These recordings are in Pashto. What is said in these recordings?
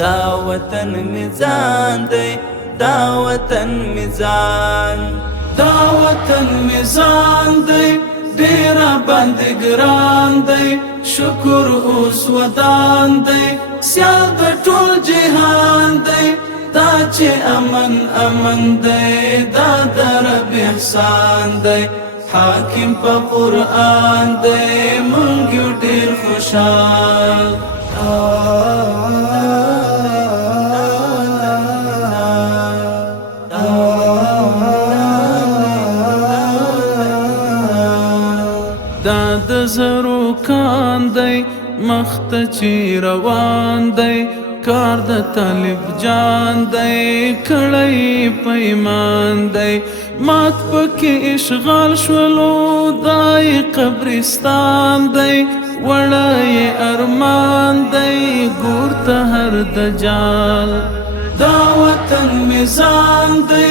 دا وطن میزان دی دا وطن میزان دا وطن میزان دی ډیره باندې ګران دی شکر اوس ودان دی سیال د ټول جهان دی دا چې امن امن دی دا د رب احسان دی حاکم په قرآن دی مونږ یو ډیر خوشحال دا د زرو کان دی مخته چې روان دی کار د طالب جان دی کړی پیمان دی مات پکې اشغال شولو دای قبرستان دی وړی ارمان دی ګور ته هر دجال دا وطن میزان دی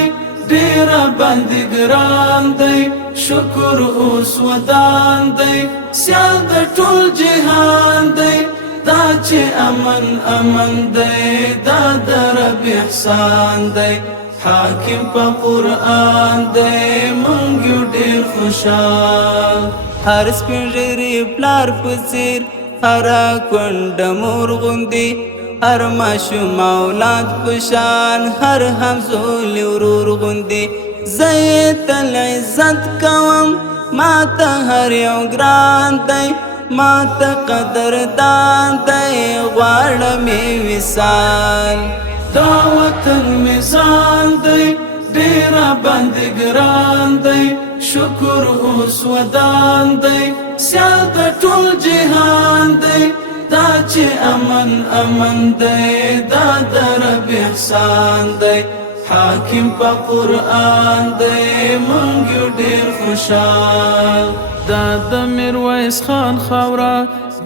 ډیره باندې ګران دی شکر اوس ودان دی سیال د ټول جهان دی دا چې امن امن دی دا د رب احسان دی حاکم په قرآن دی مونږ یو ډیر خوشحال هر سپین ږیري پلار په څیر هره کونډه مور غوندې هر ماشوم اولاد په شان هر همزولی ورور غوندې زه یې تل عزت کوم ما ته هر یو ګران دی ما ته قدردان دی غواړم یې وصال دا وطن میزان دی ډیره باندې ګران دی شکر اوس ودان دی سیال د ټول جهان دی دا چې امن امن دی دا د رب احسان دی حاکم په قرآن دی مونږ یو ډیر خوشحال دا د میرویس خان خاوره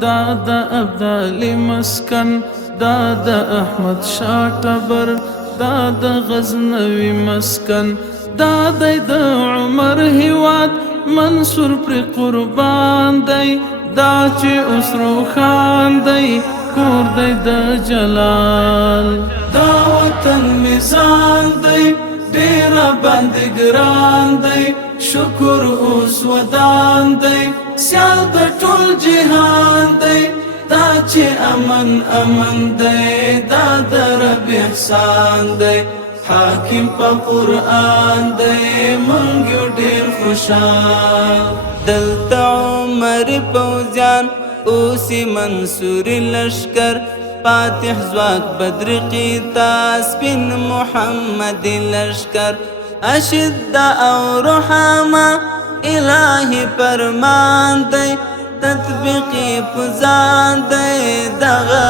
دا د ابدالي مسکن دا د احمد شاه ټبر دا د غزنوي مسکن دا د عمر هیواد منصور پر قربان دی دا چې اوس روښان دی کور دی د جلال دا وطن میزان دی ډیره باندې ګران دی شکر اوس ودان دی سیال د ټول جهان دی دا چې امن امن دی دا د رب احسان دی حاکم په قرآن دی مونږ یو ډیر خوشحال دلته عمر پوځیان اوسې منصور لشکر فاتح ځواک بدر قیتا سپین محمد لشکر اشد او رحمه الهی فرمان دی تطبیقی پزان دی دغه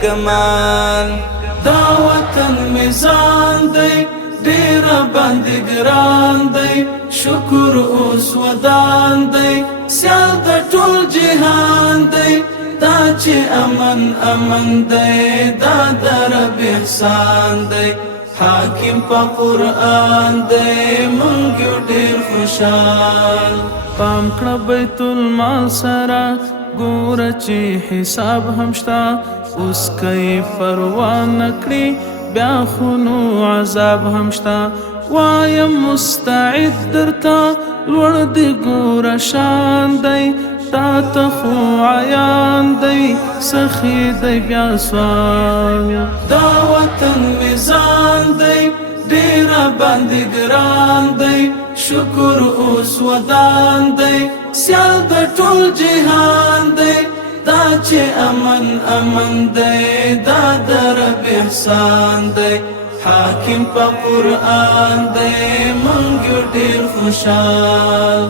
کمال دا وطن میزان دی ډیره باندې ګران دی شکر اوس ودان دی سیال د ټول جهان دی دا چې امن امن دی دا د رب احسان دی حاکم په قرآن دی مونږ یو ډیر خوشحال پام کړه بیت المال سره ګوره چې حساب هم شته اوس کوي پروا نه کړي بیا خو نو عذاب هم شته وایم مستعد درته لوړ دی ګوره شان دی تا ته خو عیان دی سخي دی بیا سوال دا وطن میزان دی ډیره باندې ګران دی شکر اوس ودان دی سیال د ټول جهان دی دا چې امن امن دی دا د رب احسان دی حاکم په قرآن دی مونږ یو ډیر خوشحال